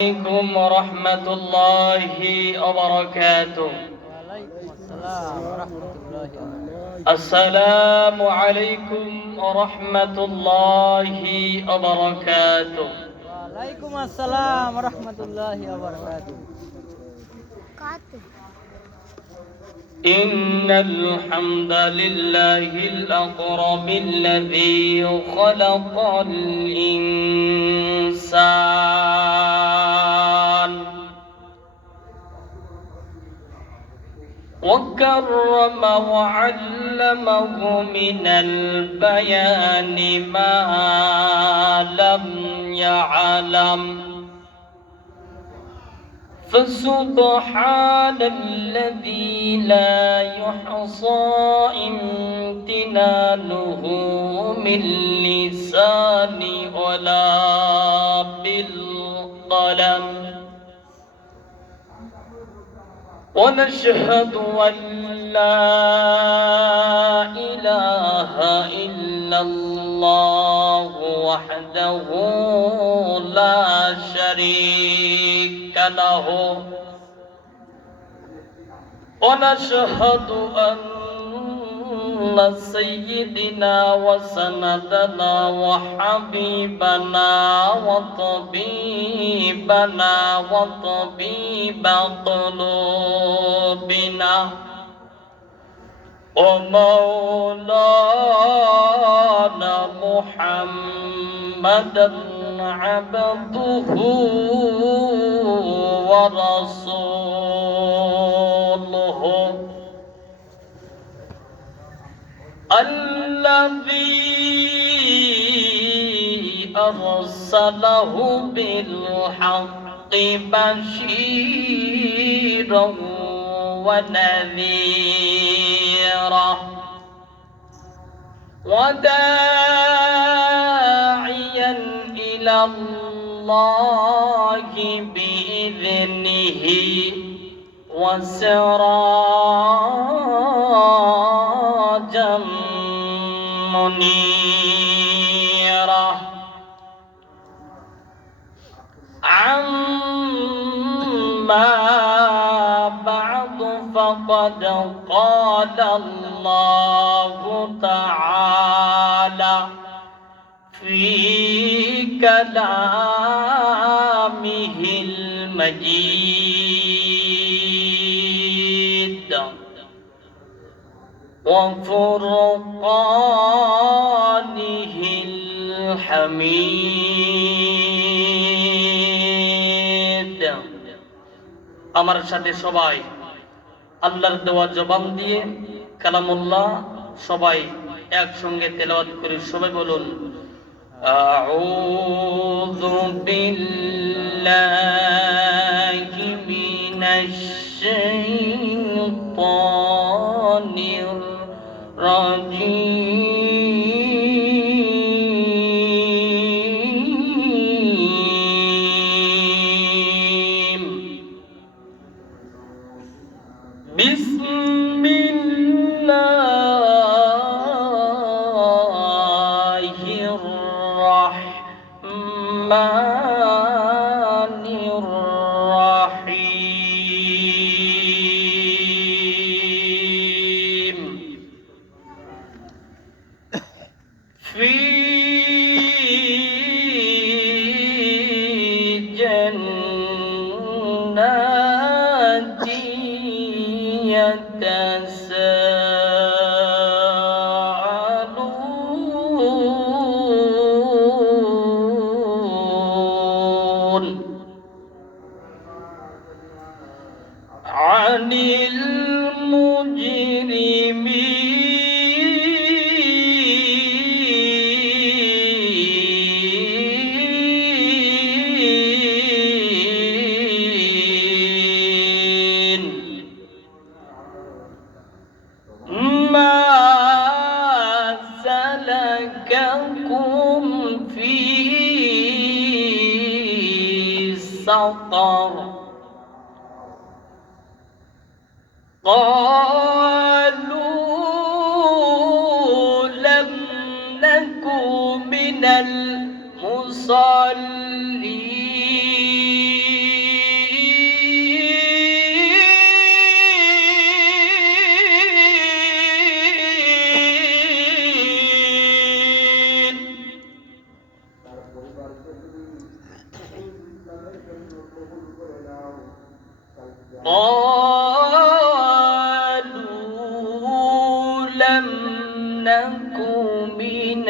عليكم ورحمة الله وبركاته. وعليكم السلام ورحمة الله وبركاته. السلام عليكم ورحمة الله وبركاته. وعليكم السلام ورحمة الله وبركاته. إن الحمد لله الأكرم الذي خلق الإنسان وكرم وعلمه من البيان ما لم يعلم فسبحان الذي لا يحصى امتنانه من لسان ولا بالقلم ونشهد أن لا إله إلا الله وحده لا شريك له ونشهد أن سيدنا وسندنا وحبيبنا وطبيبنا وطبيب قلوبنا ومولانا محمدا عبده ورسوله الذي أرسله بالحق بشيرا ونذيرا وداعيا إلى الله بإذنه وسراجا منيرا عما بعد فقد قال الله تعالى في كلامه المجيد وفرقانه الحميد আমার সাথে সবাই আল্লাহর দেওয়া জবান দিয়ে কালামুল্লাহ সবাই একসঙ্গে তেলাওয়াত করি। সবাই বলুন আউযু বিল্লাহি মিনাশ শাইতানির রাজিম বিসমিল্লাহির রহমানির রহিম ফি জান্নাতি يتساءلون عن المجرمين ما سلككم في سقر قالوا لم نك من المصلين قالوا لم نك من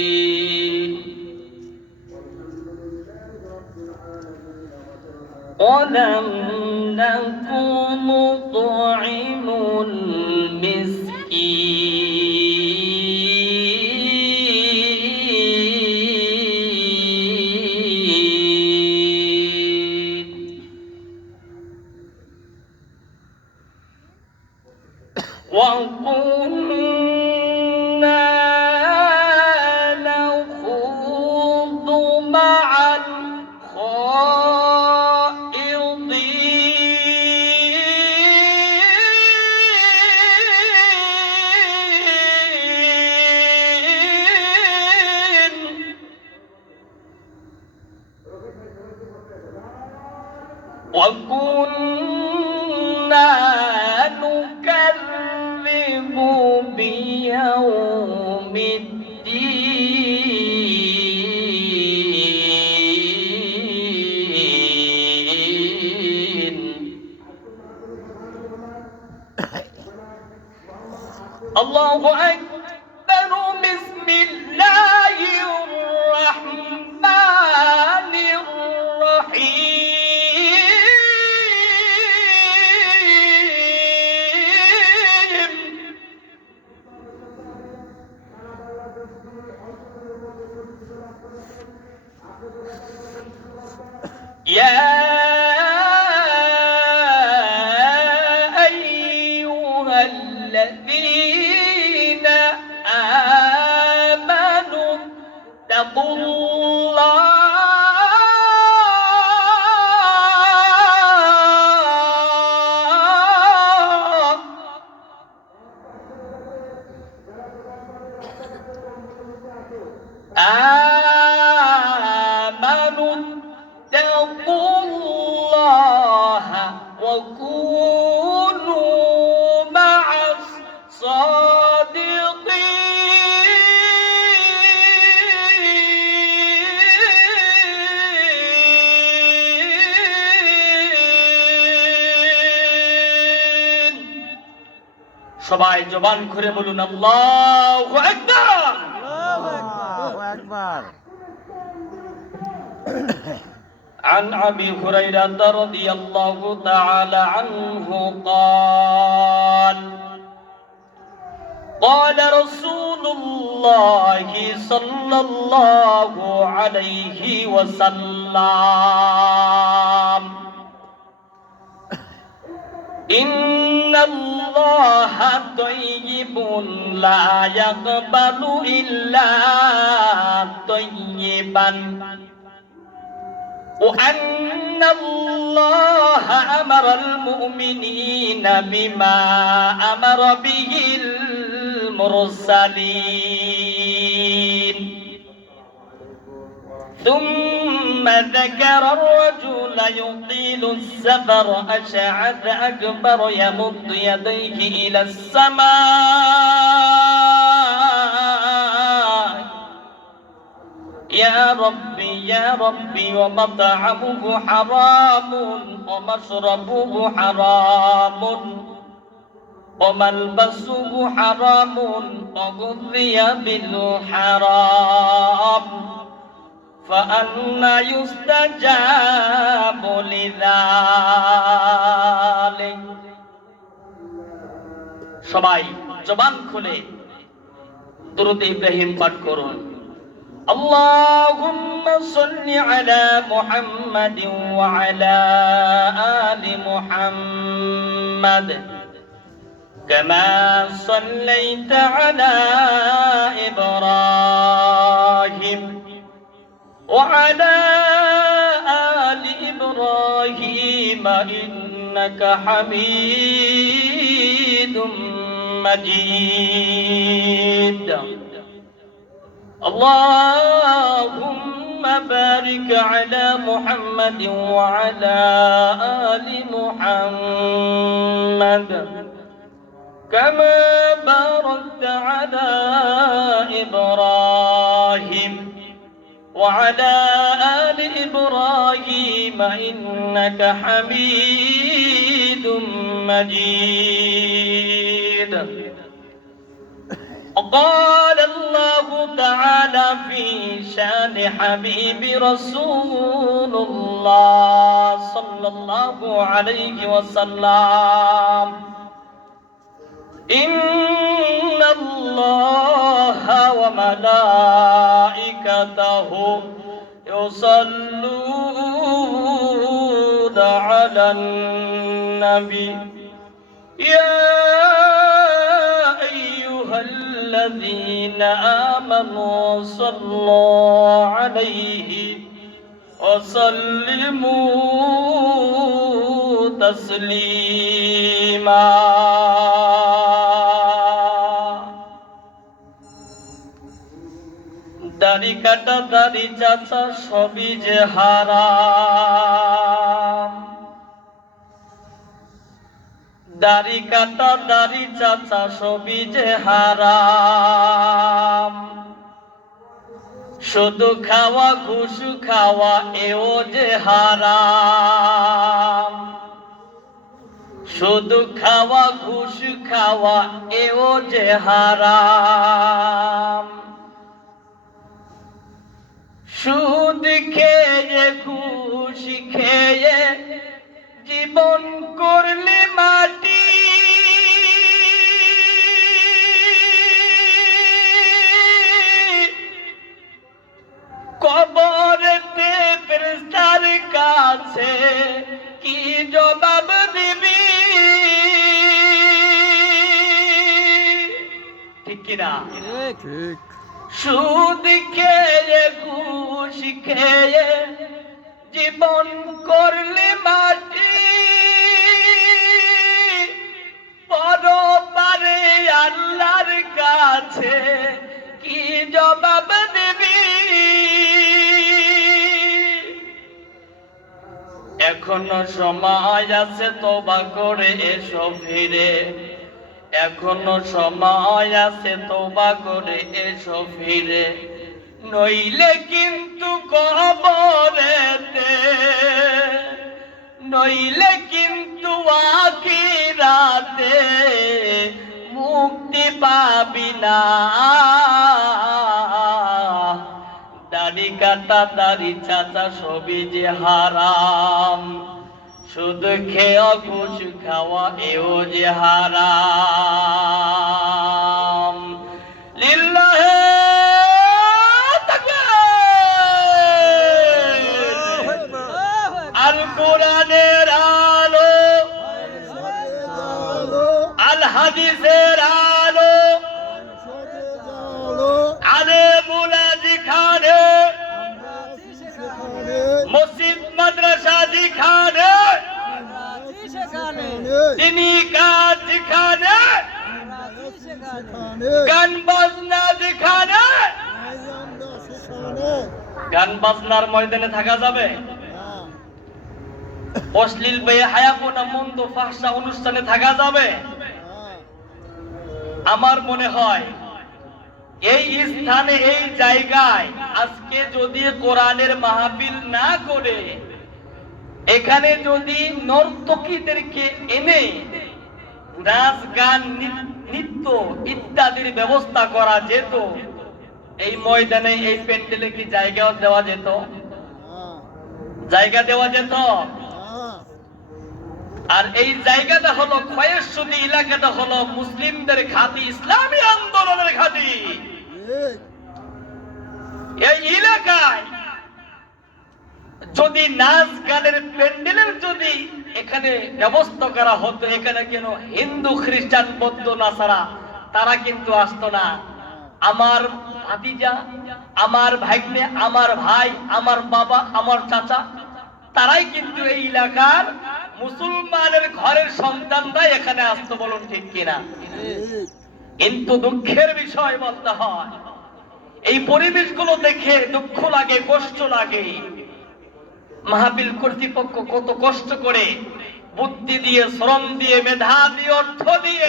المصلين ولم نك نطعم المسكين وكنا نخوض مع الخائضين وكنا نكذب بيوم الدين الله أكبر بسم الله الرحمن الرحيم يا أيها الذين آمنوا اتقوا الله آمنوا اتقوا الله وكونوا مع الصادقين সবাই জবান খুলে বলুন আল্লাহু আকবার আল্লাহু আকবার عن أبي هريرة رضي الله تعالى عنه قال قال رسول الله صلى الله عليه وسلم إن الله طيب لا يقبل إلا طيبا وأن الله أمر المؤمنين بما أمر به المرسلين ثم ذكر الرجل يطيل السفر أشعث أكبر يمد يديه إلى السماء يا ربي ومطعمه حرام ومشربه حرام وملبسه حرام وغذي بالحرام فأنى يستجاب لذلك সবাই জবান খুলে দুরূদ ইব্রাহিম পাঠ করুন اللهم صل على محمد وعلى آل محمد كما صليت على إبراهيم وعلى آل إبراهيم إنك حميد مجيد اللهم بارك على محمد وعلى آل محمد كما باركت على إبراهيم وعلى آل إبراهيم إنك حميد مجيد. قال الله تعالى في شان حبيب رسول الله صلى الله عليه وسلم: إن الله وملائكته يصلون على النبي يا أيها الذين آمنوا صلوا عليه وسلموا تسليما. দাড়ি কাটা দাড়ি চাচা সবই যে হারাম। দাড়ি কাটা দাড়ি চাচা সবই যে হারাম। শুধু খাওয়া ঘুষ খাওয়া এও যে হারাম। শুধু খাওয়া ঘুষ খাওয়া এও যে হারাম। সুদ খেয়ে ঘুষ খেয়ে জীবন করলি মাটি। কবরেতে ফেরেশতার কাছে কি জবাব দিবি? ঠিক কিনা? ঠিক। সুদ খেয়ে ঘুষ খেয়ে জীবন করলি মাটি। পরপারে আল্লাহর কাছে কি জবাব দিবি? এখনো সময় আছে তওবা করে এসো ফিরে। এখনো সময় আছে তওবা করে এসো ফিরে। নইলে কিন্তু কবরেতে, নইলে কিন্তু আখিরাতে মুক্তি পাবি না। দাড়ি কাটা দাড়ি চাচা সবই যে হারাম। শুধু খেয়া ঘুষ খাওয়া এও যে হারাম। লিল্লাহে আল কোরআনের আলো, আল হাদিসের আলো, আলেমুল যেখানে, মসজিদ মাদ্রাসা যেখানে, তিনি কাজ যেখানে, গান বাজনা যেখানে। গান বাজনার ময়দানে থাকা যাবে? অশ্লীল বেহায়াপনা মন্দ ফাহশা অনুষ্ঠানে থাকা যাবে? আমার মনে হয় এই স্থানে এই জায়গায় আজকে যদি কোরআনের মাহফিল না করে এখানে যদি নর্তকীদেরকে এনে নাচ গান নৃত্য ইত্যাদির ব্যবস্থা করা যেত, এই ময়দানে এই প্যান্ডেলে কি জায়গাও দেওয়া যেত? জায়গা দেওয়া যেত? আর এই জায়গাটা হলো ক্ষয়েশ্বরী এলাকাটা হলো মুসলিমদের ঘাঁটি, ইসলামী আন্দোলনের ঘাঁটি। এই এলাকায় যদি নাচ গানের প্যান্ডেলের যদি এখানে ব্যবস্থা করা হতো, এখানে কেন হিন্দু খ্রিস্টান বৌদ্ধ নাসারা তারা কিন্তু আসতো না। আমার ভাতিজা, আমার ভাগ্নে, আমার ভাই, আমার বাবা, আমার চাচা, তারাই কিন্তু এই এলাকার মুসলমানের ঘরের সন্তানরা এখানে আসতো। বলুন ঠিক কিনা? কিন্তু দুঃখের বিষয় বলতে হয়, এই পরিবেশগুলো দেখে দুঃখ লাগে, কষ্ট লাগে। মাহফিল কর্তৃপক্ষ কত কষ্ট করে বুদ্ধি দিয়ে, শ্রম দিয়ে, মেধা দিয়ে, অর্থ দিয়ে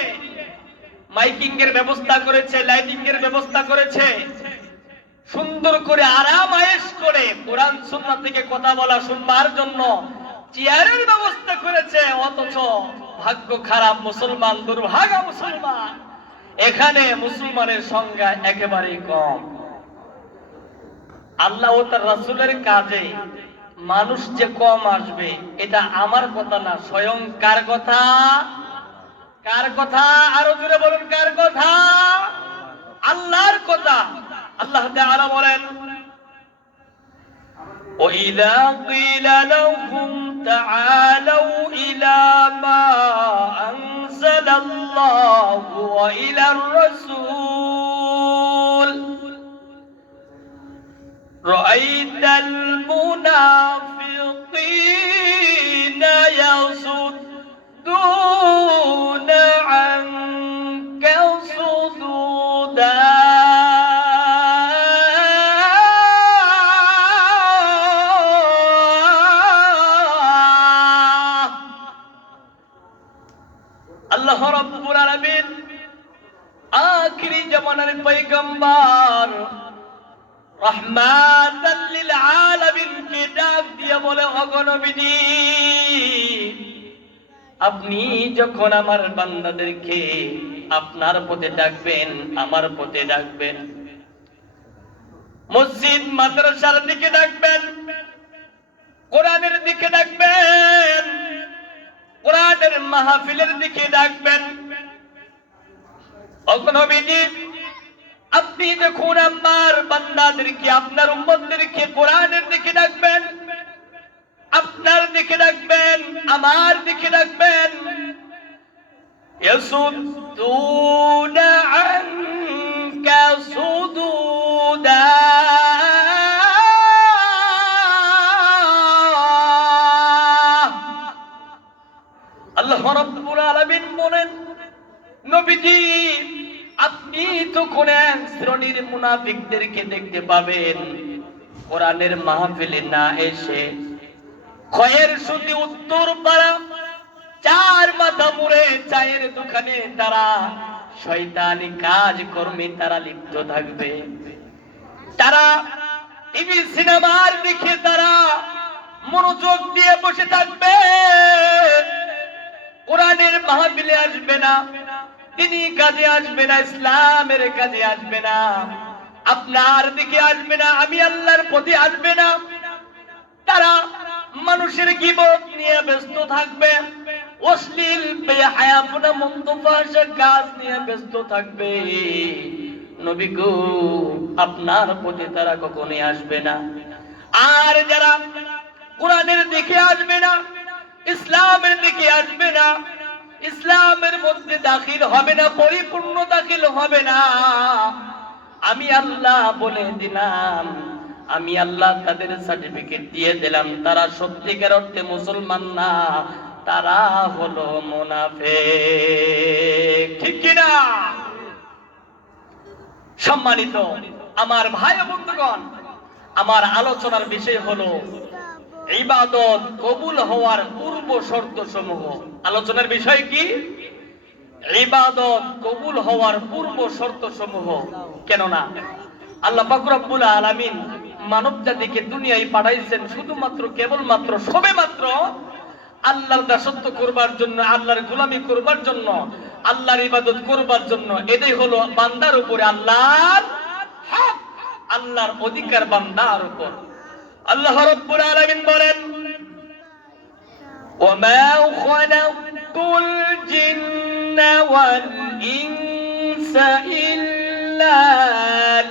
মাইকিং এর ব্যবস্থা করেছে, লাইটিং এর ব্যবস্থা করেছে, সুন্দর করে আরাম আয়েশ করে কোরআন সুন্নাহ থেকে কথা বলা শুনবার জন্য চেয়ারের ব্যবস্থা করেছে। অথচ ভাগ্য খারাপ মুসলমান, দুর্ভাগা মুসলমান, এখানে মুসলমানের সংখ্যা একেবারেই কম। আল্লাহ ও তার রাসূলের কাজে মানুষ যে কম আসবে এটা আমার কথা না, স্বয়ং কার কথা? কার কথা? আরো জোরে বলুন, কার কথা? আল্লাহর কথা। আল্লাহ তাআলা বলেন, وَإِذَا قِيلَ لَهُمْ تَعَالَوْا إِلَى مَا أَنزَلَ اللَّهُ وَإِلَى الرَّسُولِ رَأَيْتَ الْمُنَافِقِينَ يَصُدُّونَ عَنكَ صُدُودًا আল্লাহ রাব্বুল আলামিন আখিরি জামানার পয়গম্বর রাহমাতাল লিল আলামিন কে ডাক দিয়ে বলে, ওগো নবীজি, আপনি যখন আমার বান্দাদেরকে আপনার পথে ডাকবেন, আমার পথে ডাকবেন, মসজিদ মাদ্রাসার দিকে ডাকবেন, কোরআনের দিকে ডাকবেন, কোরআনের মাহফিলের দিকে ডাকবেন, ওগো নবীজি, আপনি যখন আমার বান্দাদেরকে, আপনার উম্মতদেরকে কোরআনের দিকে ডাকবেন, আপনার দিকে ডাকবেন, আমার দিকে ডাকবেন, ইয়াসুদ্দুনা আনকা সুদুদা, আল্লাহ রাব্বুল আলামিন বলেন, নবীজি, আপনি তো কোন শ্রেণীর মুনাফিকদেরকে দেখতে পাবেন কোরআনের মাহফিলে না এসে খয়ের সুতি উত্তর পাড়া চার মাথা মুড়ে চায়ের দোকানে তারা শয়তানি কাজ কর্মে তারা লিপ্ত থাকবে, তারা টিভি সিনেমার দিকে তারা মনোযোগ দিয়ে বসে থাকবে, কোরআনের মাহফিলে আসবে না, তিনি কাজে আসবে না, ইসলামের কাজে আসবে না, আপনার দিকে আসবে না, আমি আল্লাহর পথে আসবে না। তারা মানুষের গীবত নিয়ে ব্যস্ত থাকবে, অশ্লীল বেহায়াপনা মন্দ ভাষা কাজ নিয়ে ব্যস্ত থাকবে। নবী গো, আপনার পথে তারা কখনোই আসবে না। আর যারা কোরআনের দিকে আসবে না, ইসলামের দিকে আসবে না, ইসলামের মধ্যে দাখিল হবে না, পরিপূর্ণ দাখিল হবে না, আমি আল্লাহ বলে দিলাম, আমি আল্লাহ তাদের সার্টিফিকেট দিয়ে দিলাম, তারা সত্যিকার অর্থে মুসলমান না, তারা হলো মুনাফিক। ঠিক কিনা? সম্মানিত আমার ভাই ও বন্ধুগণ, আমার আলোচনার বিষয় হলো ইবাদত কবুল হওয়ার পূর্ব শর্ত সমূহ। আলোচনার বিষয় কি? ইবাদত কবুল হওয়ার পূর্ব শর্ত সমূহ। কেননা আল্লাহ পাক রব্বুল আলামিন মানব জাতিকে দুনিয়ায় পাঠাইছেন শুধুমাত্র কেবলমাত্র সবেমাত্র আল্লাহর দাসত্ব করবার জন্য, আল্লাহর গোলামি করবার জন্য, আল্লাহর ইবাদত করবার জন্য। এটাই হলো বান্দার উপরে আল্লাহর হক, আল্লাহর অধিকার বান্দার উপর। আল্লাহ রাব্বুল আলামিন বলেন, ওমা খালাকতুল জিন্না ওয়াল ইনসা ইল্লা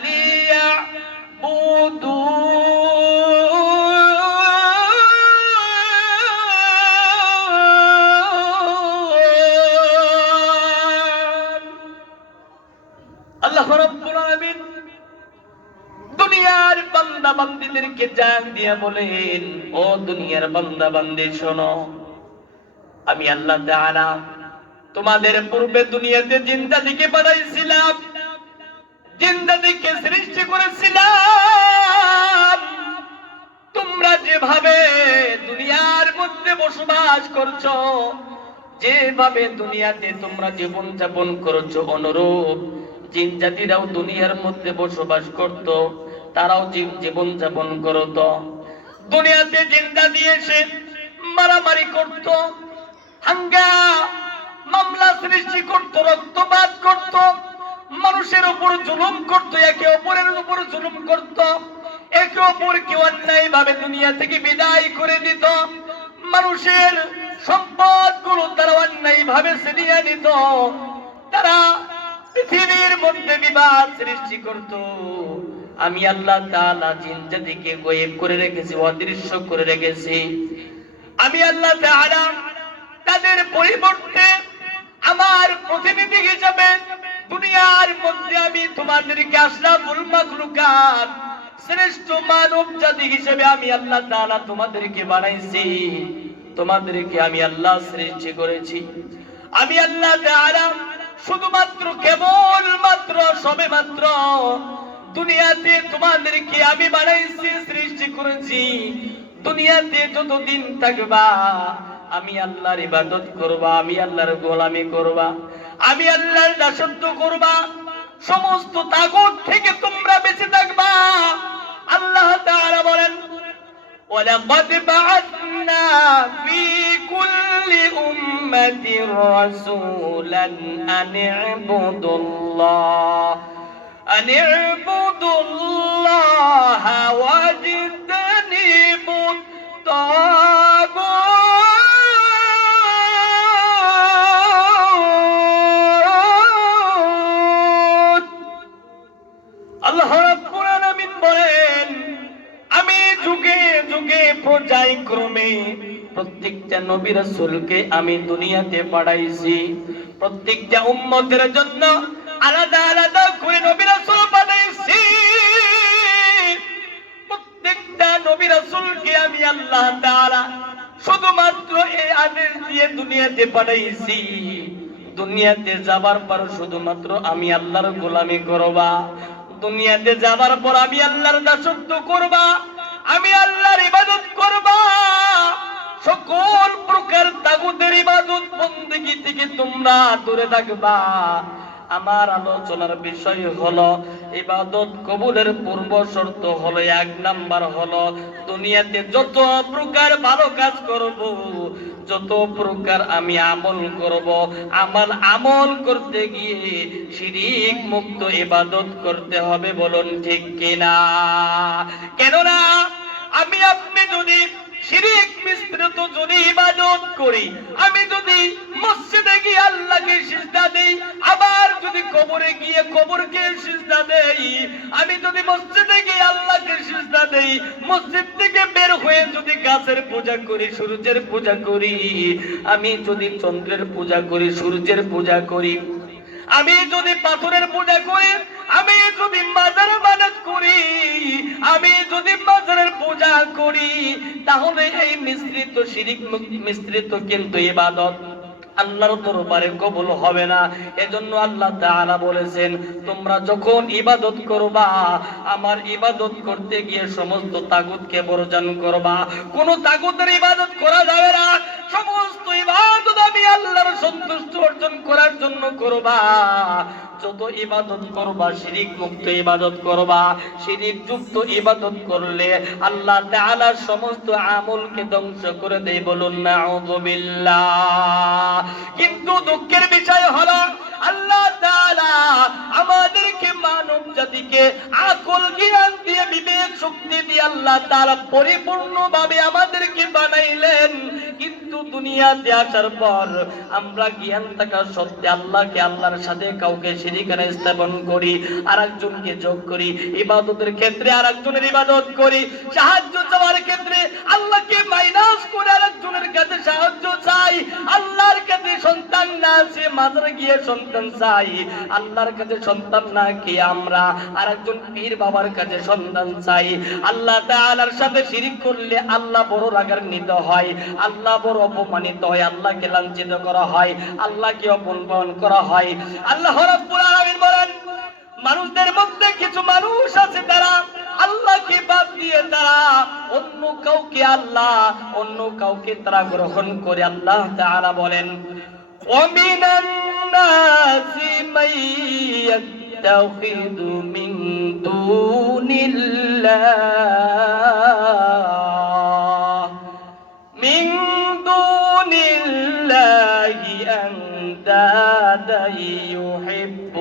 লিয়াবুদুন। আল্লাহ রাব্বুল আলামিন দুনিয়ার বান্দা বান্দীদেরকে জান দিয়ে বলেন, ও দুনিয়ার বান্দা বান্দী শোনো, আমি আল্লাহ তাআলা তোমাদের পূর্বে দুনিয়াতে জিন্দাদিকে পাঠাইছিলাম, জিন্দাদিকে সৃষ্টি করেছিলাম। তোমরা যেভাবে দুনিয়ার মধ্যে বসবাস করছো, যেভাবে দুনিয়াতে তোমরা জীবন যাপন করছো অনুরূপ জিন জাতিরাও দুনিয়ার মধ্যে বসবাস করত, তারাও জীবন যাপন করত। দুনিয়াতে জিন জাতি এসে মারামারি করত, হাঙ্গা মামলা সৃষ্টি করত, রক্তপাত করত, মানুষের উপর জুলুম করত, একে অপরের উপর জুলুম করত, একে অপরকে অন্যায় ভাবে দুনিয়া থেকে বিদায় করে দিত, মানুষের সম্পদ গুলো তারা অন্যায় ভাবে ছিনিয়ে নিত, তারা পৃথিবীর মধ্যে বিবাদ সৃষ্টি করত। আমি আল্লাহ তাআলা জিন জাতিকে গায়েব করে রেখেছি, অদৃশ্য করে রেখেছি। আমি আল্লাহ তাআলা তাদের পরিবর্তে আমার প্রতিনিধি হিসেবে দুনিয়ার মধ্যে আমি তোমাদেরকে আশরাফুল মাখলুকাত শ্রেষ্ঠ মানব জাতি হিসেবে আমি আল্লাহ তাআলা তোমাদেরকে বানাইছি, তোমাদেরকে আমি আল্লাহ সৃষ্টি করেছি। আমি আল্লাহ তাআলা শুধুমাত্র কেবল মাত্র সবে মাত্র দুনিয়াতে তোমাদেরকে আমি বানাইছি, সৃষ্টি করেছি। দুনিয়াতে যতদিন থাকবা আমি আল্লাহর ইবাদত করবা, আমি আল্লাহর গোলামি করবা, আমি আল্লাহর দাসত্ব করবা, সমস্ত তাগুত থেকে তোমরা বেঁচে থাকবা। আল্লাহ তাআলা বলেন ওয়ালাকাদ বাআথনা ফি কুল্লি উম্মাতির রাসূলান আন ইবুদুল্লাহ ওয়াজতানিবুত তাগুত। আল্লাহ রাব্বুল আলামিন বলেন আমি যুগে যুগে পর্যায়ক্রমে প্রত্যেকটা নবী রাসূলকে আমি দুনিয়াতে পাঠাইছি, প্রত্যেকটা উম্মতের জন্য আলাদা আলাদা করে নবী রাসূল পাঠাইছি। প্রত্যেকটা নবী রাসূলকে আমি আল্লাহ তাআলা শুধুমাত্র এই আদেশ দিয়ে দুনিয়াতে পাঠাইছি, দুনিয়াতে যাবার পর শুধুমাত্র আমি আল্লাহর গোলামি করবা, দুনিয়াতে যাবার পর আমি আল্লাহর দাসত্ব করবা, আমি আল্লাহর ইবাদত করবা। সকল প্রকার তাগুতের ইবাদত বন্দেগী থেকে তোমরা দূরে থাকবা। আমার আলোচনার বিষয় হলো ইবাদত কবুলের পূর্ব শর্ত হলো, এক নাম্বার হলো দুনিয়াতে যত প্রকার ভালো কাজ করব, যত প্রকার আমি আমল করব, আমার আমল করতে গিয়ে শিরিক মুক্ত ইবাদত করতে হবে। বলুন ঠিক কিনা? কেননা আমি আপনি যদি শিরিক মিশ্রিত যদি ইবাদত করি, আমি যদি মসজিদে গিয়ে আল্লাহকে সিজদা দেই, আবার যদি কবরে গিয়ে কবরকে সিজদা দেই, আমি যদি মসজিদে গিয়ে আল্লাহকে সিজদা দেই, মসজিদ থেকে বের হয়ে যদি গাছের পূজা করি, সূর্যের পূজা করি, আমি যদি চন্দ্রের পূজা করি, সূর্যের পূজা করি, আমি যদি পাথরের পূজা করি, আমি যদি মাজার মানত করি, আমি যদি মাজারের পূজা করি, তাহলে এই মিশ্রিত শিরিক মিশ্রিত কিন্তু ইবাদত আল্লাহর দরবারে কবুল হবে না। এজন্য আল্লাহ তাআলা বলেছেন তোমরা যখন ইবাদত করবা, আমার ইবাদত করতে গিয়ে সমস্ত তাগুতকে বর্জন করবা। কোন তাগুতের ইবাদত করা যাবে না, সমস্ত ইবাদত আমি আল্লাহর সন্তুষ্টি অর্জন করার জন্য করবা। যত ইবাদত করবা শিরিক মুক্ত ইবাদত করবা, শিরিক যুক্ত ইবাদত করলে আল্লাহ তাআলা সমস্ত আমলকে ধ্বংস করে দেয়। বলুন নাউযুবিল্লাহ। কিন্তু দুঃখের বিষয় হলো আল্লাহ তাআলা আমাদেরকে মানব জাতিকে আকল জ্ঞান দিয়ে বিবেক শক্তি দিয়ে আল্লাহ তাআলা পরিপূর্ণভাবে আমাদেরকে বানাইলেন, কিন্তু দুনিয়াতে আসার পর আমরা জ্ঞান থাকা সত্ত্বে আল্লাহকে আল্লাহর সাথে কাউকে শিরিকানা স্থাপন করি, আরেকজনকে যোগ করি, ইবাদতের ক্ষেত্রে আরেকজনের ইবাদত করি, সাহায্য চাওয়ার ক্ষেত্রে আল্লাহকে মাইনাস করে আরেকজনের কাছে সাহায্য চাই, আল্লাহর কাছে সন্তান না আছে মাজারে গিয়ে সন্তান চাই, আল্লাহর কাছে সন্তান না কি আমরা আরেকজন পীর বাবার কাছে সন্তান চাই। আল্লাহ তাআলার সাথে শিরিক করলে আল্লাহ বড় রাগান্বিত হয়, আল্লাহ বড় অপমানিত হয়, আল্লাহকে লাঞ্ছিত করা হয়, আল্লাহকে অপমান করা হয়। আল্লাহ রাব্বুল আলামিন বলেন মানুষদের মধ্যে কিছু মানুষ আছে তারা আল্লাহকে বাদ দিয়ে তারা অন্য কাউকে আল্লাহ অন্য কাউকে তারা গ্রহণ করে। আল্লাহ তাআলা বলেন ومن الناس من يتخذ من دون الله أندادا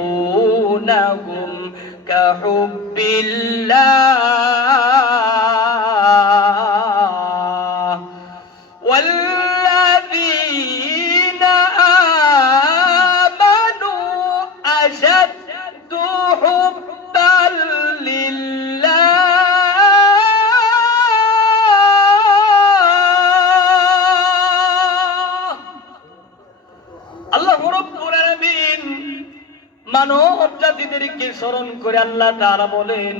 يحبونهم كحب الله والذين آمنوا أشد حبا لله আল্লাহ রাব্বুল আলামিন মানব জাতিদেরকে স্মরণ করে আল্লাহ তাআলা বলেন,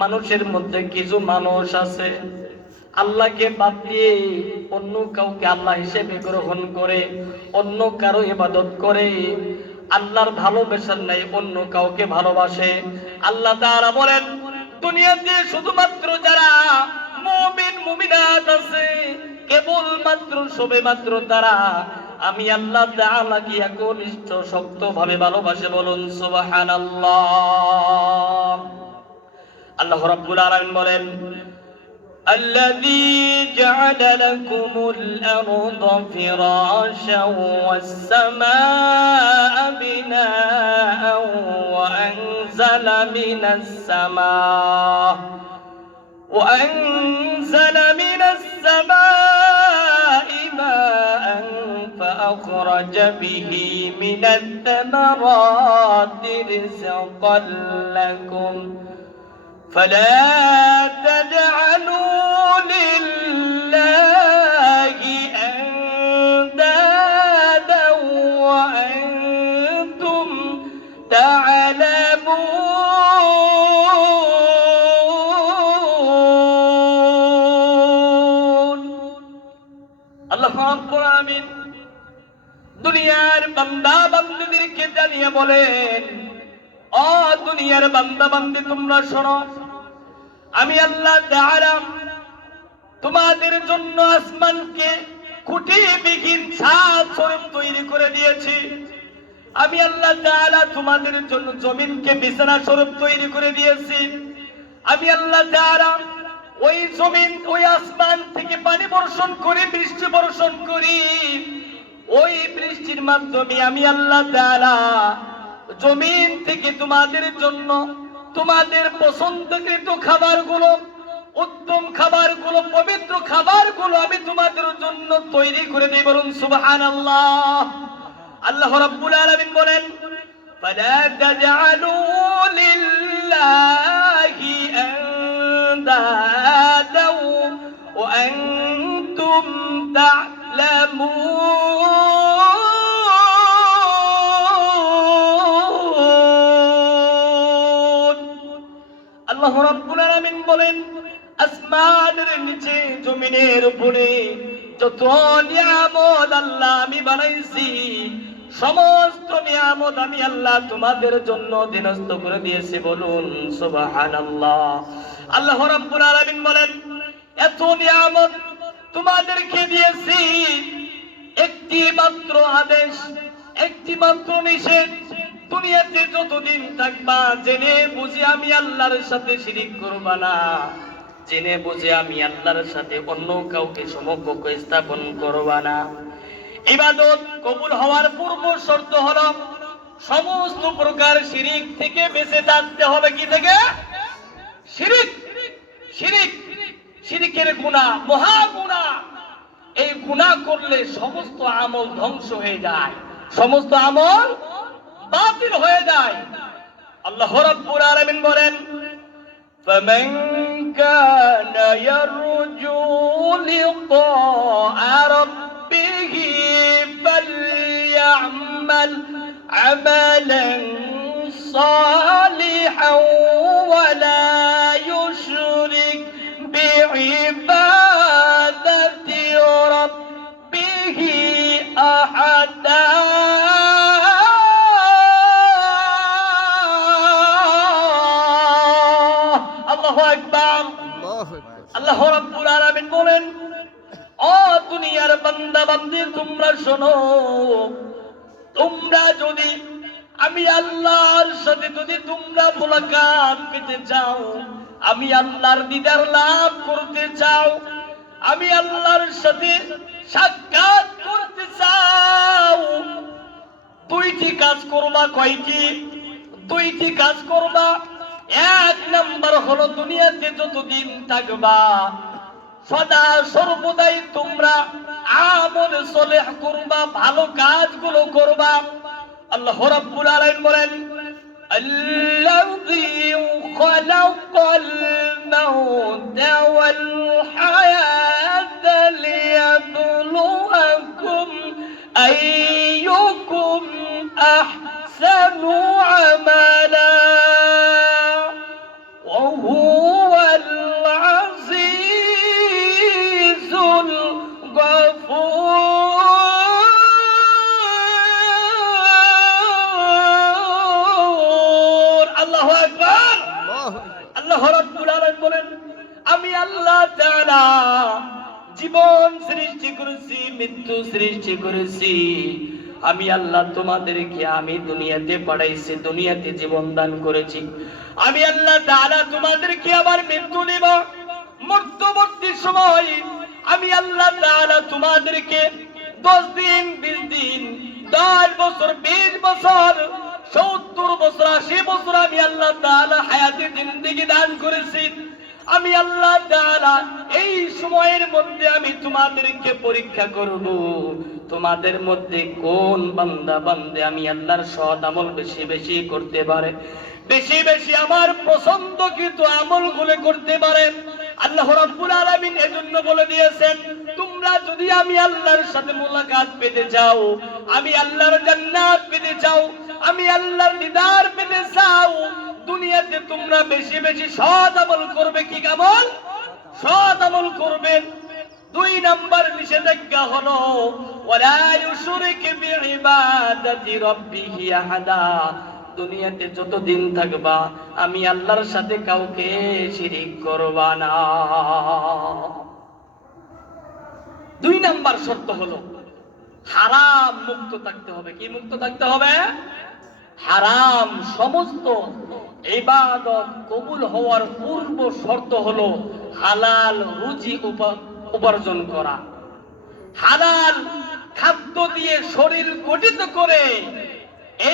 মানুষের মধ্যে কিছু মানুষ আছে আল্লাহকে বাদ দিয়ে অন্য কাউকে আল্লাহ হিসেবে গ্রহণ করে, অন্য কারো ইবাদত করে, আল্লাহর ভালোবাসার নাই অন্য কাউকে ভালোবাসে। আল্লাহ তাআলা বলেন, দুনিয়াতে শুধুমাত্র যারা মুমিন মুমিনাত আছে, কেবলমাত্র সবেমাত্র তারা আমি আল্লাহ তাআলাকে একনিষ্ঠ শক্তভাবে ভালোবাসে। বলুন সুবহানাল্লাহ। আল্লাহ রাব্বুল আলামিন বলেন, الذي جعل لكم الأرض فراشا والسماء بناء وأنزل من السماء ماء فأخرج به من الثمرات رزقا لكم فلا تجعلوا لله أندادا وأنتم تعلمون الله রাব্বুল আলামিন দুনিয়ার বান্দা বান্দীদেরকে জানিয়ে বলেন, ও দুনিয়ার বান্দা বান্দী তোমরা শোনো, আমি আল্লাহ তাআলা তোমাদের জন্য আসমানকে খুঁটিবিহীন ছাদ স্বরূপ তৈরি করে দিয়েছি। আমি আল্লাহ তাআলা তোমাদের জন্য জমিনকে বিছানা স্বরূপ তৈরি করে দিয়েছি। আমি আল্লাহ তাআলা ওই জমিন ওই আসমান থেকে পানি বর্ষণ করে বৃষ্টি বর্ষণ করি। ওই বৃষ্টির মাধ্যমে আমি আল্লাহ তাআলা জমিন থেকে তোমাদের জন্য তোমাদের পছন্দকৃত খাবারগুলো, উত্তম খাবারগুলো, পবিত্র খাবারগুলো আমি তোমাদের জন্য তৈরি করে দেই। বলুন সুবহানাল্লাহ। আল্লাহ রাব্বুল আলামিন বলেন, ফালা তাজআলু লিল্লাহি আনদাদা ওয়া আনতুম তা'লামুন। আল্লাহ রাব্বুল আলামিন বলেন, আসমানের নিচে জমিনের উপরে যত নিয়ামত আল্লাহ আমি বানাইছি, সমস্ত নিয়ামত আমি আল্লাহ তোমাদের জন্য দিনস্থ করে দিয়েছি। বলুন সুবহানাল্লাহ। আল্লাহ রাব্বুল আলামিন বলেন, এত নিয়ামত তোমাদেরকে দিয়েছি, একটি মাত্র আদেশ, একটি মাত্র নিষেধ, দুনিয়াতে যতদিন থাকবা জেনে বুঝে আমি আল্লাহর সাথে শিরিক করবা না, জেনে বুঝে আমি আল্লাহর সাথে অন্য কাউকে সমকক্ষ স্থাপন করবা না। ইবাদত কবুল হওয়ার পূর্ব শর্ত হলো সমস্ত প্রকার শিরিক থেকে বেঁচে থাকতে হবে। কি থেকে? শিরিক। শিরিক, শিরিকের গুনাহ মহা গুনাহ। এই গুনাহ করলে সমস্ত আমল ধ্বংস হয়ে যায়, সমস্ত আমল বাতিল হয়ে যায়। আল্লাহ রাব্বুল আলামিন বলেন, فمن كان يرجو لقاء ربه فليعمل عملا صالحا ولا يشرك بعبادة ربه أحدا। আল্লাহ রাব্বুল আলামিন বলেন, ও দুনিয়ার বান্দা বান্দী তোমরা শোনো, তোমরা যদি আমি আল্লাহর সাথে যদি তোমরা মুলাকাত পেতে চাও, আমি আল্লাহর দিদার লাভ করতে চাও, আমি আল্লাহর সাথে সাক্ষাৎ করতে চাও, দুইটি কাজ করবা। কয়টি? দুইটি কাজ করবা। এক নাম্বার হলো দুনিয়াতে যতদিন থাকবা সদা সর্বদাই তোমরা আমল সলেহ করবা, ভালো কাজগুলো করবা। আল্লাহ রাব্বুল আলামিন বলেন, আল্লাযী খালাকাল মাউতা ওয়াল হায়াতা লিয়াবলুয়াকুম আইয়ুকুম আহসানু আমালা ওয়া হুয়াল আজিজুল গফুর। আল্লাহু আকবার। আল্লাহ রাব্বুল আলামিন বলেন, আমি আল্লাহ তাআলা জীবন সৃষ্টি করেছি, মৃত্যু সৃষ্টি করেছি। আমি আল্লাহ তোমাদেরকে আমি দুনিয়াতে পাঠাইছি, দুনিয়াতে জীবন দান করেছি। আমি আল্লাহ তাআলা তোমাদেরকে আবার মৃত্যু দেব। মৃত্যুবর্তী সময় আমি আল্লাহ তাআলা তোমাদেরকে 10 দিন, 20 দিন, 10 বছর, 20 বছর, 70 বছর, 80 বছর আমি আল্লাহ তাআলা হায়াতে জিন্দেগি দান করেছি। আমি আল্লাহ তাআলা এই সময়ের মধ্যে আমি তোমাদেরকে পরীক্ষা করব, তোমাদের মধ্যে কোন বান্দা বান্দে আমি আল্লাহর সৎ আমল বেশি বেশি করতে পারে, বেশি বেশি আমার পছন্দকৃত আমলগুলো করতে পারে। আল্লাহ রাব্বুল আলামিন এজন্য বলে দিয়েছেন, তোমরা যদি আমি আল্লাহর সাথে মুলাকাত পেতে চাও, আমি আল্লাহর জান্নাত পেতে চাও, আমি আল্লাহর দিদার পেতে চাও, দুনিয়াতে তোমরা বেশি বেশি সৎ আমল করবে। কি আমল? সৎ আমল করবে। 2 নাম্বার নিষেধাজ্ঞা হলো ওয়ালা ইউশরিক বিইবাদাতি রাব্বিহি আহাদা। দুনিয়াতে যতদিন থাকবা আমি আল্লাহর সাথে কাউকে শিরিক করবা না। 2 নাম্বার শর্ত হলো হারাম মুক্ত থাকতে হবে। কি মুক্ত থাকতে হবে? হারাম। সমস্ত ইবাদত কবুল হওয়ার পূর্ব শর্ত হলো হালাল রুজি উপার্জন করা, হালাল খাদ্য দিয়ে শরীর গঠিত করে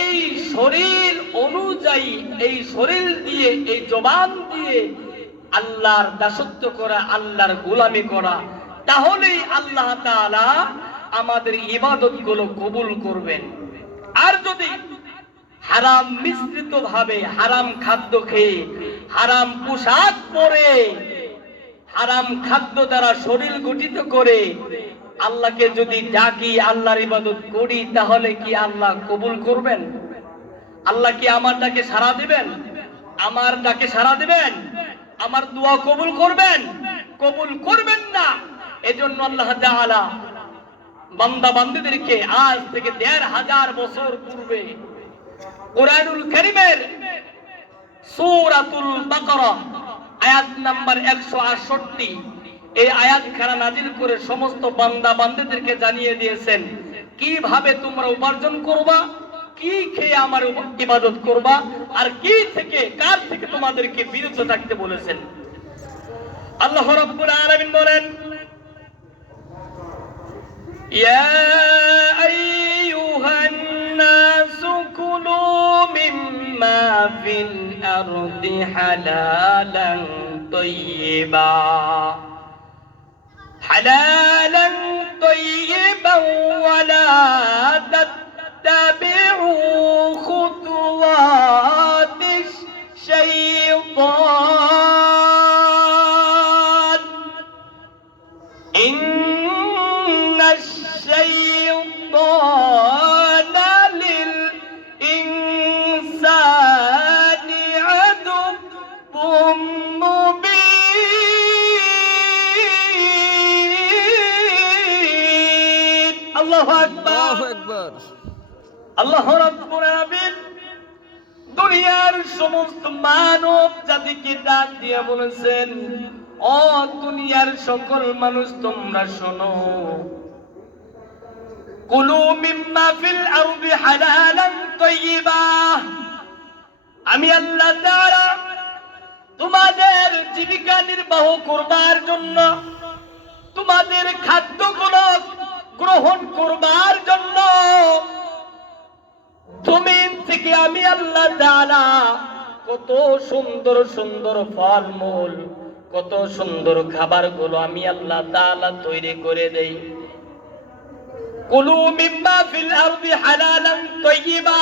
এই শরীর অনুযায়ী, এই শরীর দিয়ে, এই জবান দিয়ে আল্লাহর দাসত্ব করা, আল্লাহর গোলামি করা। তাহলেই আল্লাহ তাআলা আমাদের ইবাদতগুলো কবুল করবেন। আর যদি হারাম মিশ্রিত ভাবে, হারাম খাদ্য খেয়ে, হারাম পোশাক পরে, হারাম খাদ্য দ্বারা শরীর গঠিত করে আল্লাহকে যদি ডাকি, আল্লাহর ইবাদত করি, তাহলে কি আল্লাহ কবুল করবেন? আল্লাহ কি আমার ডাকে সাড়া দিবেন? আমার ডাকে সাড়া দিবেন? আমার দোয়া কবুল করবেন? কবুল করবেন না। এজন্য আল্লাহ তাআলা বান্দা বান্দীদেরকে আজ থেকে ১৫০০ বছর পূর্বে কুরআনুল কারীমের সূরাতুল বাকারা আয়াত নাম্বার ১৬৮ এই আয়াতখানা নাজিল করে সমস্ত বান্দা বান্দীদেরকে জানিয়ে দিয়েছেন কিভাবে তোমরা উপার্জন করবা, কি খেয়ে আমার ইবাদত করবা, আর কি থেকে, কার থেকে তোমাদেরকে বিরত থাকতে বলেছেন। আল্লাহ রাব্বুল আলামিন বলেন, ইয়া আইয়ুহান নাসু কুলু মিম্মা ফিল আরদি হালালান তাইয়্যিবা হালালান তাইয়্যিবান ওয়া লা তাত্তাবিউ খুতুওয়াতিশ শাইতান ইন্নাশ শাইতানা লিল ইনসানি আদুব্বুম মুবিন। আল্লাহু আকবার। আল্লাহ রাব্বুল আলামিন দুনিয়ার সমস্ত মানব জাতিকে ডাক দিয়ে বলেছেন, ও দুনিয়ার সকল মানুষ তোমরা শোনো, কুলু মিম্মা ফিল আরদি হালালান তাইয়্যিবা। আমি আল্লাহ তাআলা তোমাদের জীবিকা নির্বাহ করবার জন্য, তোমাদের খাদ্যগুলো গ্রহণ করবার জন্য জমিন থেকে আমি আল্লাহ তাআলা কত সুন্দর সুন্দর ফলমূল, কত সুন্দর খাবারগুলো আমি আল্লাহ তাআলা তৈরি করে দেই। কুলু মিম্মা ফিল আরদি হালালান তাইয়্যিবা।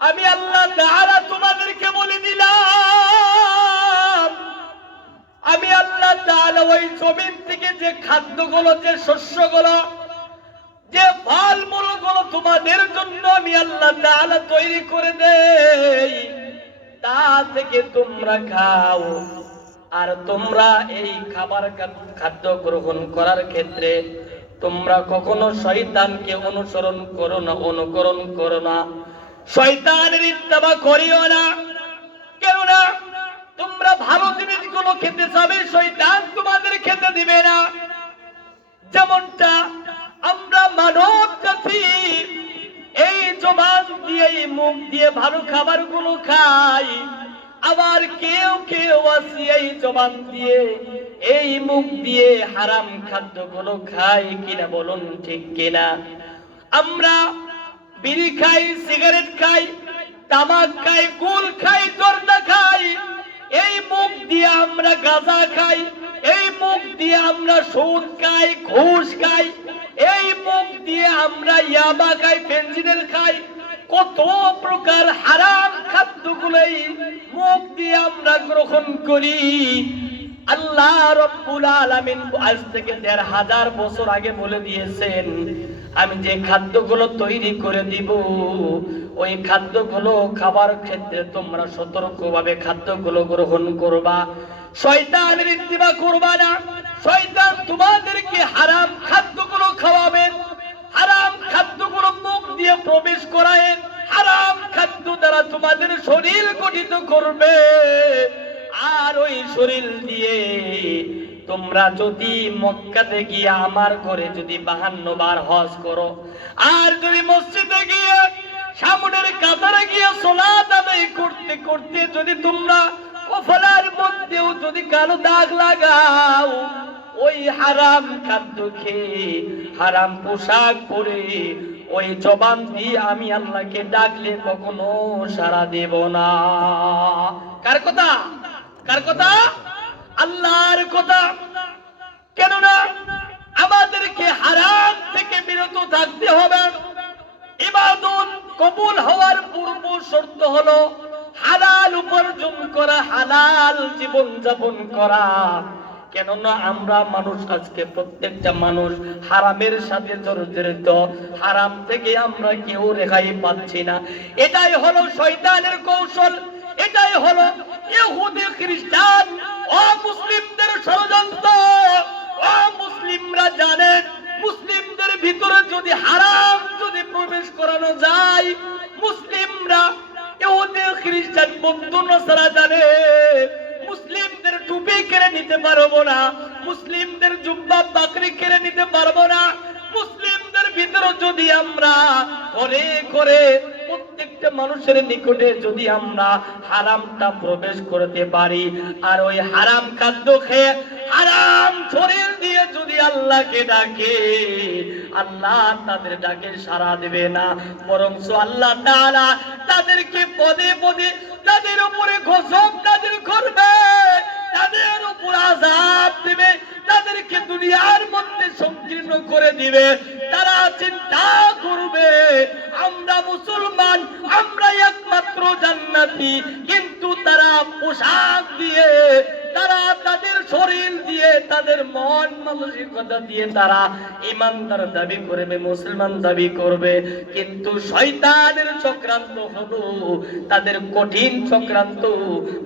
আমি আল্লাহ তাআলা তোমাদেরকে বলে দিলাম, আমি আল্লাহ তাআলা ওই জমিন থেকে যে খাদ্যগুলো, যে শস্যগুলো, যে ফলমূলগুলো তোমাদের জন্য আমি আল্লাহ তাআলা তৈরি করে দেই, তা থেকে তোমরা খাও। আর তোমরা এই খাদ্য গ্রহণ করার ক্ষেত্রে তোমরা কখনো শয়তানকে অনুসরণ করো না, অনুকরণ করো না, শয়তানের ইত্তেবা করিও না। কেননা তোমরা ভালো জিনিসগুলো খেতে চাবে, শয়তান তোমাদের খেতে দিবে না। যেমনটা আমরা মানব জাতি এই জবান দিয়ে, এই মুখ দিয়ে ভালো খাবারগুলো খাই, আবার কেউ কেউ আছে এই জবান দিয়ে, এই মুখ দিয়ে হারাম খাদ্যগুলো খাই। কিনা বলুন, ঠিক কিনা? আমরা বিড়ি খাই, সিগারেট খাই, তামাক খাই, গুল খাই, জর্দা খাই, এই মুখ দিয়ে আমরা গাঁজা খাই, এই মুখ দিয়ে আমরা সুদ খাই, ঘুষ খাই, এই মুখ দিয়ে আমরা ইয়াবা খাই, ফেনজিডিল খাই, কত প্রকার হারাম খাদ্যগুলোই মুখ দিয়ে আমরা গ্রহণ করি। আল্লাহ রাব্বুল আলামিন আজ থেকে ১৫০০ বছর আগে বলে দিয়েছেন, আমি যে খাদ্যগুলো তৈরি করে দিব, ওই খাদ্যগুলো খাবার ক্ষেত্রে তোমরা সতর্কভাবে খাদ্যগুলো গ্রহণ করবা, শয়তানের ইত্তেবা করবা না। শয়তান তোমাদেরকে হারাম খাদ্যগুলো খাওয়াবেন, হারাম খাদ্যগুলো মুখ দিয়ে প্রবেশ করায়, হারাম খাদ্য দ্বারা তোমাদের শরীর গঠিত করবে। আর ওই শরীর দিয়ে তোমরা যদি মক্কাতে গিয়ে আমার ঘরে যদি 52 বার হজ করো, আর যদি মসজিদে গিয়ে সামনের কাতারে গিয়ে সালাত আদায় করতে করতে যদি তোমরা কফলার মধ্যেও যদি কালো দাগ লাগাও, ওই হারাম খাদ্য খেয়ে, হারাম পোশাক পরে, ওই জবান দিয়ে আমি আল্লাহকে ডাকলে কখনো সাড়া দেব না। কার কথা? কার কথা? আল্লাহর কথা। কেননা আমাদেরকে হারাম থেকে বিরত থাকতে হবে। ইবাদত কবুল হওয়ার পূর্ব শর্ত হলো হালাল উপার্জন করা, হালাল জীবন যাপন করা। কেননা আমরা মানুষ, আজকে প্রত্যেকটা মানুষ হারামের সাথে জড়িত, হারাম থেকে আমরা কেউ রেহাই পাচ্ছি না। এটাই হলো শয়তানের কৌশল, এটাই হলো ইহুদি খ্রিস্টান ও মুসলিমদের ষড়যন্ত্র। ও মুসলিমরা জানেন, মুসলিমদের ভিতরে যদি হারাম যদি প্রবেশ করানো যায়, মুসলিমরা ইহুদি খ্রিস্টান বন্ধু নসারা জানে মুসলিমদের টুপি কেড়ে নিতে পারবো না, মুসলিমদের জুব্বা পাকড়ি কেড়ে নিতে পারবো না। মুসলিমদের ভিতরে যদি আমরা করে করে প্রত্যেকটা মানুষের নিকটে যদি আমরা হারামটা প্রবেশ করতে পারি, আর ওই হারাম খাদ্য খেয়ে হারাম শরীর দিয়ে যদি আল্লাহকে ডাকে, আল্লাহ তাদের ডাকে সাড়া দেবে না, বরং আল্লাহ তাআলা তাদেরকে পদে পদে তাদের উপরে গজব নাযিল করবে, তাদের উপর আযাব দিবে, তাদেরকে দুনিয়ার মধ্যে সংকীর্ণ করে দিবে। তারা চিন্তা করবে আমরা মুসলমান, আমরা একমাত্র জান্নাতি, কিন্তু তারা পোশাক দিয়ে, তারা তাদের শরীর দিয়ে, তাদের মন মানসিকতা দিয়ে তারা ঈমানদার দাবি করবে, মুসলমান দাবি করবে। কিন্তু শয়তানের চক্রান্ত হলো, তাদের কঠিন চক্রান্ত,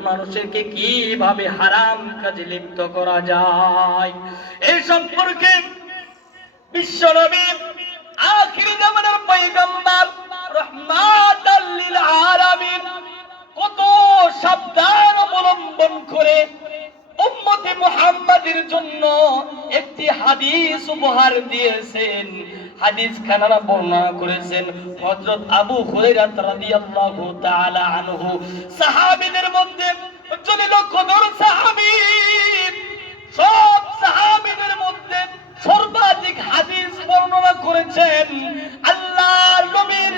মানুষকে কিভাবে হারাম কাজে লিপ্ত করা যায়। এই সম্পর্কে বিশ্বনবী আখির জামানার পয়গম্বর রাহমাতাল লিল আলামিন কত সাবধান অবলম্বন করে উম্মতে মুহাম্মাদের জন্য একটি হাদিস উপহার দিয়েছেন। হাদিস খানারা বর্ণনা করেছেন হযরত আবু হুরায়রা রাদিয়াল্লাহু তাআলা আনহু। সাহাবীদের মধ্যে যদি লক্ষ্য করুন, সাহাবী সব সাহাবীদের মধ্যে সর্বাধিক হাদিস বর্ণনা করেছেন আল্লাহর নবীর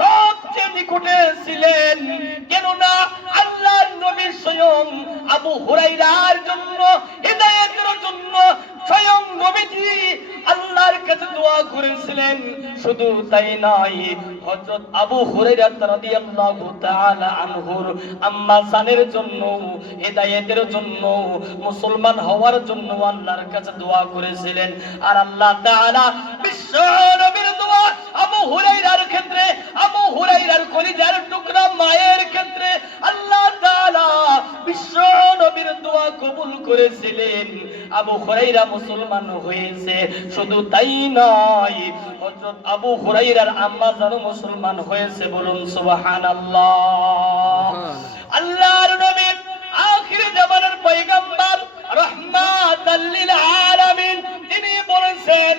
সবচেয়ে নিকটে ছিলেন। কেননা আল্লাহর নবী স্বয়ং আবু হুরায়রার জন্য, হিদায়াতের জন্য স্বয়ং নবীজি আল্লাহর কাছে দোয়া করেছিলেন। শুধু তাই নয়, হযরত আবু হুরায়রা রাদিয়াল্লাহু তাআলা আনহুর আম্মা জানের জন্য, হিদায়াতের জন্য, মুসলমান হওয়ার জন্য আল্লাহর কাছে দোয়া করেছিলেন। আর আল্লাহ তাআলা বিশ্ব নবীর দোয়া আবু হুরায়রার ক্ষেত্রে, আবু হুরায়রার কলিজার টুকরা মায়ের ক্ষেত্রে আল্লাহ তাআলা বিশ্ব নবীর দোয়া কবুল করেছিলেন। আবু হুরায়রা মুসলমান হয়েছে। শুধু তাই নয়, হযরত আবু হুরায়রার আম্মা জানও মুসলমান হয়েছে। বলুন সুবহানাল্লাহ। আল্লাহর নবী আখির জামানার পয়গম্বর রাহমাতাল লিল আলামিন, তিনি বলেছেন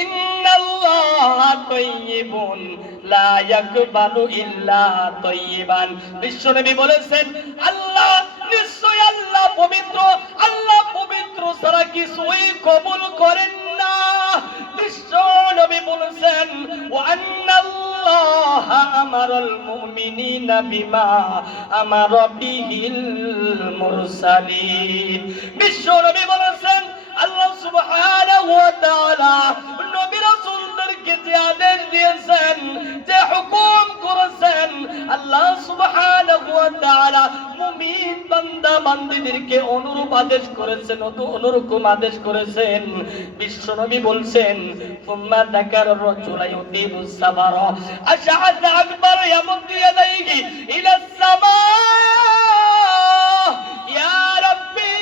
ইন্নাল্লাহা তাইয়্যিবুন লা ইয়াকবালু ইল্লা তাইয়্যিবান। বিশ্বনবী বলেছেন আল্লাহ নিশ্চয় আল্লাহ পবিত্র, আল্লাহ পবিত্র ছাড়া কিছুই কবুল করেন না। বিশ্বনবী বলেছেন ওয়া আন্নাল্লাহা আমারাল মুমিনিনা বিমা আমারা বিহিল মুরসালিন। বিশ্বনবী বলেছেন আল্লাহ সুবহানাহু ওয়া তাআলা নবী রাসূলদেরকে যে আদেশ দিয়েছেন, যে হুকুম করেছেন, আল্লাহ সুবহানাহু ওয়া তাআলা মুমিন বান্দা বান্দীদেরকে অনুরূপ আদেশ করেছেন, অনুরকম আদেশ করেছেন। বিশ্বনবী বলছেন সুম্মা যাকার রাজুলা ইউতিবুস সাবারা আশআত আকবার ইয়ামুদ্দু ইয়াদাইহি ইলাস সামা ইয়া রাব্বি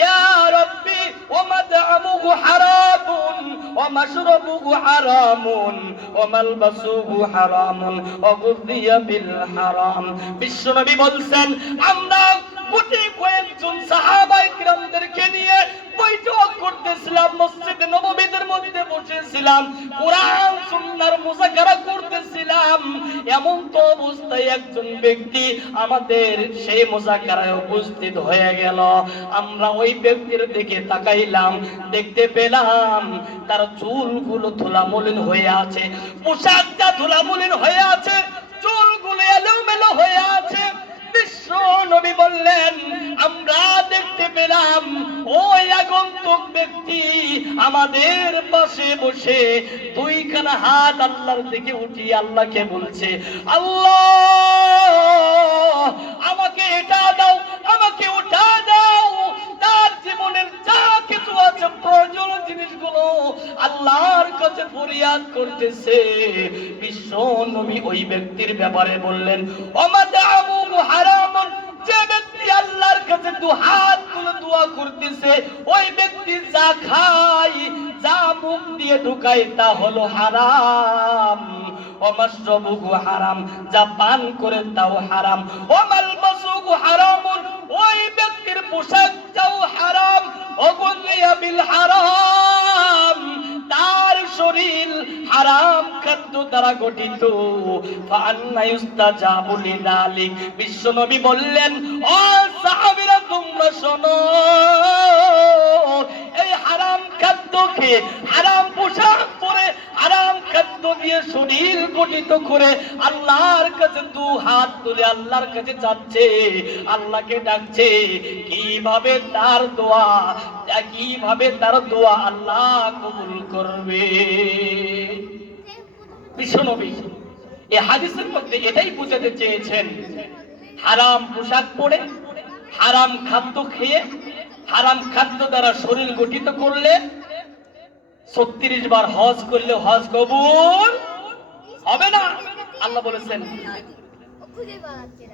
ইয়া রাব্বি ওয়া মাদআমুহু হারামুন ওয়া মাশরাবুহু হারামুন ওয়া মালবাসুহু হারামুন ওয়া গুযিয়া বিল হারাম। বিশ্বনবী বলছেন আমরা কোটি কয়েকজন সাহাবায়ে কিরামদেরকে নিয়ে বৈঠক করতেছিলাম, মসজিদে নববীর মধ্যে বসেছিলাম, কোরআন সুন্নাহর মুযাকারা করতেছিলাম। এমন তো অবস্থায় একজন ব্যক্তি আমাদের সেই মুযাকারায় উপস্থিত হয়ে গেল। আমরা ওই ব্যক্তির দিকে তাকাইলাম, দেখতে পেলাম তার চুলগুলো ধুলামলিন হয়ে আছে, পোশাকটা ধুলামলিন হয়ে আছে, চুলগুলো এলোমেলো হয়ে আছে। বিশ্ব নবী বললেন আমরা দেখতে পেলাম ওই আগন্তুক ব্যক্তি আমাদের পাশে বসে দুইখানা হাত আল্লাহর দিকে উঠিয়ে আল্লাহকে বলছে আল্লাহ আমাকে এটা দাও, আমাকে ওটা দাও। তার জীবনের যা কিছু আছে প্রয়োজনীয় জিনিসগুলো আল্লাহর কাছে ফরিয়াদ করতেছে। বিশ্ব নবী ওই ব্যক্তির ব্যাপারে বললেন ওমাদামু হারামুন, যে ব্যক্তি আল্লাহর কাছে দু হাত তুলে দোয়া করতেছে ওই ব্যক্তি যা খায়, যা মুখ দিয়ে ঢুকায় তা হলো হারাম। ওমাশরাবুহু হারাম, যা পান করে তাও হারাম। ওমালবাসুহু হারামুন, ওই ব্যক্তির পোশাকটাও হারাম। ওগুযিয়া বিল হারাম, তার শরীর হারাম খাদ্য দ্বারা গঠিত। ফাআন্না ইউস্তাজাবু লিযালিক। বিশ্বনবী বললেন ও সাহাবীরা তোমরা শোনো, এই হারাম খাদ্য খেয়ে, হারাম পোশাক পরে, হারাম খাদ্য দিয়ে শরীর গঠিত করে আল্লাহর কাছে দু হাত তুলে আল্লাহর কাছে যাচ্ছে, আল্লাহকে ডাকছে, কিভাবে তার দোয়া, কিভাবে তার দোয়া আল্লাহ কবুল করবে। বিশ্বনবী এই হাদিসের মধ্যে এটাই বোঝাতে চেয়েছেন হারাম পোশাক পরে, হারাম খাদ্য খেয়ে, হারাম খাদ্য দ্বারা শরীর গঠিত করলে 36 বার হজ করলে হজ কবুল হবে না। আল্লাহ বলেছেন,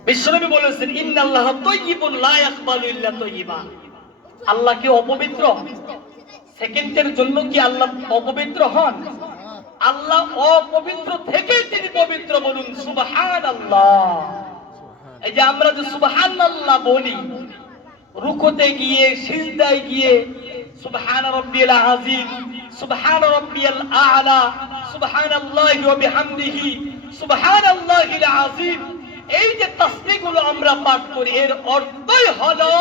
বিশ্বনবী বলেছেন ইন্নাল্লাহা তাইয়্যিবুন লা ইয়াকবালু ইল্লা তাইয়্যিবা। আল্লাহ কি অপবিত্র? সেকেন্ডের জন্য কি আল্লাহ অপবিত্র হন? আল্লাহ অপবিত্র থেকে তিনি পবিত্র। বলুন সুবহানাল্লাহ। এই যে আমরা যে সুবহানাল্লাহ বলি, রুকুতে গিয়ে সিজদায় গিয়ে সুবহান রাব্বিয়াল আযীম, সুবহান রাব্বিয়াল আ'লা, সুবহানাল্লাহি ওয়া বিহামদিহি, সুবহানাল্লাহিল আযীম, এই যে তাসবিহগুলো আমরা পাঠ করি এর অর্থই হলো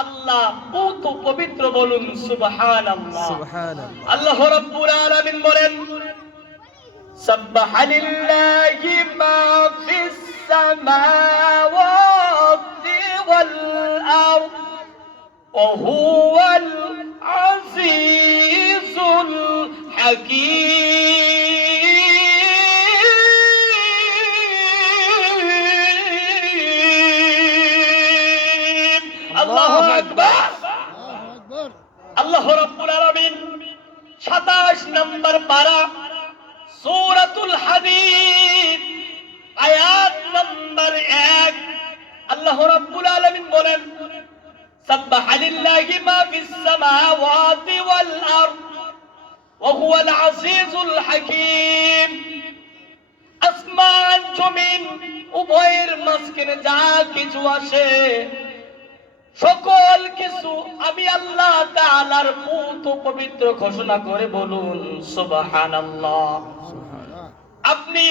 আল্লাহ পূত পবিত্র, বলুন সুবহানাল্লাহ। সুবহানাল্লাহ। আল্লাহ রাব্বুল আলামিন বলেন সাব্বাহা লিল্লাহি মা ফিস সামাওয়াতি ওয়াল আরদ ওয়া হুয়াল আজিজুল হাকীম। আল্লাহু আকবার। আল্লাহ রাব্বুল আলামিন 27 নম্বর পারা সূরাতুল হাদীদ আয়াত নম্বর 1 আল্লাহ রাব্বুল আলামিন বলেন সাব্বাহা লিল্লাহি মা ফিস সামাওয়াতি ওয়াল আরদ ওয়া হুয়াল আজিজুল হাকীম। আসমান জমিন উভয়ের মাঝখানে যা কিছু আসে সকল কিছু আমি আল্লাহ তাআলার পূত পবিত্র ঘোষণা করে, বলুন সুবহানাল্লাহ। আপনি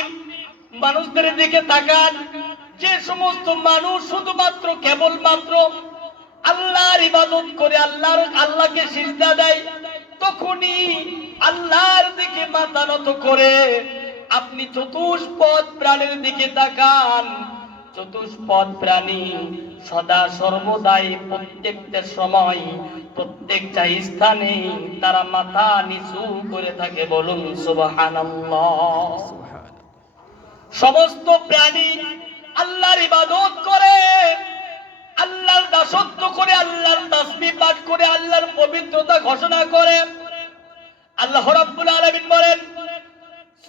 মানুষদের দিকে তাকান, যে সমস্ত মানুষ শুধুমাত্র কেবলমাত্র আল্লাহর ইবাদত করে আল্লাহকে সিজদা দেয়, তখনই আল্লাহর দিকে মাথা নত করে। আপনি চতুষ্পদ প্রাণীর দিকে তাকান, চতুষ্পদ প্রাণী সদা সর্বদাই প্রত্যেকটা সময় প্রত্যেকটা স্থানে তারা মাথা নিচু করে থাকে, বলুন সুবহানাল্লাহ। সমস্ত প্রাণী আল্লাহর ইবাদত করে, আল্লাহর দাসত্ব করে, আল্লাহর তাসবিহ পাঠ করে, আল্লাহর পবিত্রতা ঘোষণা করে। আল্লাহ রাব্বুল আলামিন বলেন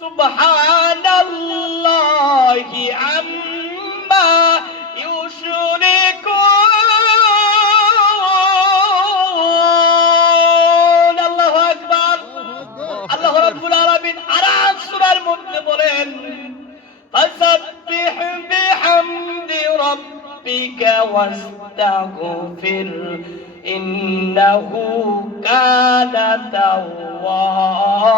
সুবহানাল্লাহি আম্মা ইউশরিকুন। আল্লাহু আকবার। আল্লাহ রাব্বুল আলামিন আরাম সূরার মধ্যে বলেন ফাসাব্বিহ বিহামদি রাব্বিকা ওয়াস্তাগফির ইন্নাহু কানা তাওয়াবা।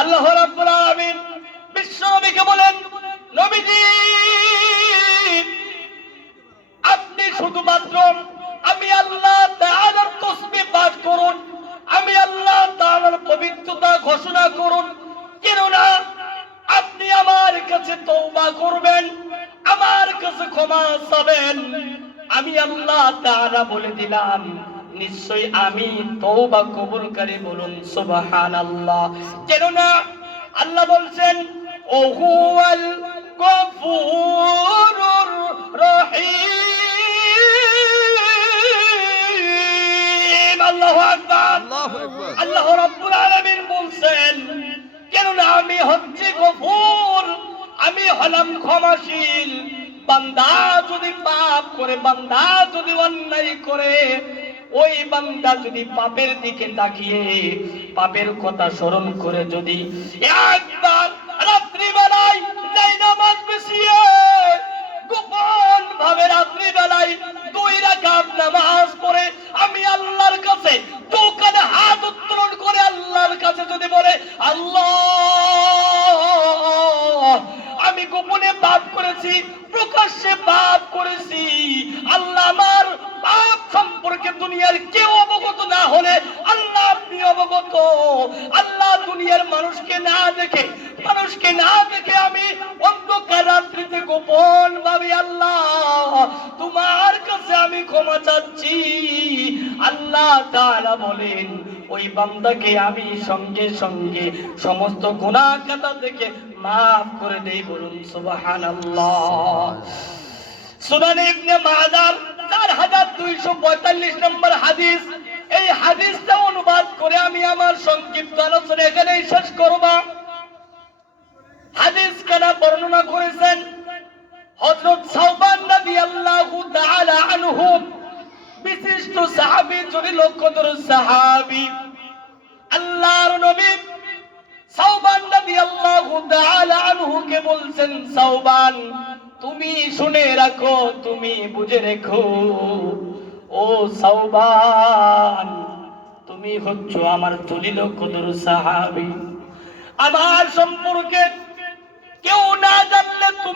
আল্লাহ রাব্বুল আলামিন বিশ্বনবীকে বলেন নবীজি আপনি শুধুমাত্র আমি আল্লাহ তাআলার তাসবিহ পাঠ করুন, আমি আল্লাহ তাআলার পবিত্রতা ঘোষণা করুন, কেননা আপনি আমার কাছে তওবা করবেন, আমার কাছে ক্ষমা চাবেন। আমি আল্লাহ তাআলা বলে দিলাম নিশ্চয়ই আমি তওবা কবুলকারী, বলুন সুবহানাল্লাহ। কেননা আল্লাহ বলছেন ও হুয়াল গফুরুর রহিম। আল্লাহু আকবার। আল্লাহ রাব্বুল আলামিন বলছেন কেননা আমি হচ্ছি গফুর, আমি হলাম ক্ষমাশীল। বান্দা যদি পাপ করে, বান্দা যদি অন্যায় করে, ওই বান্দা যদি পাপের দিকে তাকিয়ে পাপের কথা স্মরণ করে যদি একবার রাত্রিবেলায় যাই নামাজ বিছিয়ে গোপন ভাবে রাত্রিবেলায় 2 রাকাত নামাজ পড়ে আমি আল্লাহর কাছে দোকানে হাত উত্তোলন করে আল্লাহর কাছে যদি বলে আল্লাহ আমি গোপনে পাপ করেছি, প্রকাশ্যে পাপ করেছি, আল্লাহ আমার পাপ সম্পর্কে দুনিয়ার কেউ অবগত না হলে আল্লাহ আপনি অবগত। আল্লাহ দুনিয়ার মানুষকে না দেখে আমি অন্ধকার রাত্রিতে গোপন ভাবে আল্লাহ তোমার কাছে আমি ক্ষমা চাচ্ছি। আল্লাহ তাআলা বলেন ওই বান্দাকে আমি সঙ্গে সঙ্গে সমস্ত গুনাহ খাতা থেকে মাফ করে দেই, বলুন সুবহানাল্লাহ। সুনান ইবনে মাজার 4245 নম্বর হাদিস। এই হাদিসটা অনুবাদ করে আমি আমার সংক্ষিপ্ত আলোচনা এখানেই শেষ করব। হাদিস কানা বর্ণনা করেছেন হযরত সাওবান রাদিয়াল্লাহু তাআলা আনহু, বিশিষ্ট সাহাবী, জলিলকদর সাহাবী। আল্লাহর নবী সাওবান রাদিয়াল্লাহু তাআলা আনহুকে বলছেন সাওবান তুমি শুনে রাখো, তুমি বুঝে রেখো, ও সাওবান, তুমি হচ্ছো আমার জলিল কদর সাহাবী। আমার সম্পর্কে কেউ না জানলে তুমি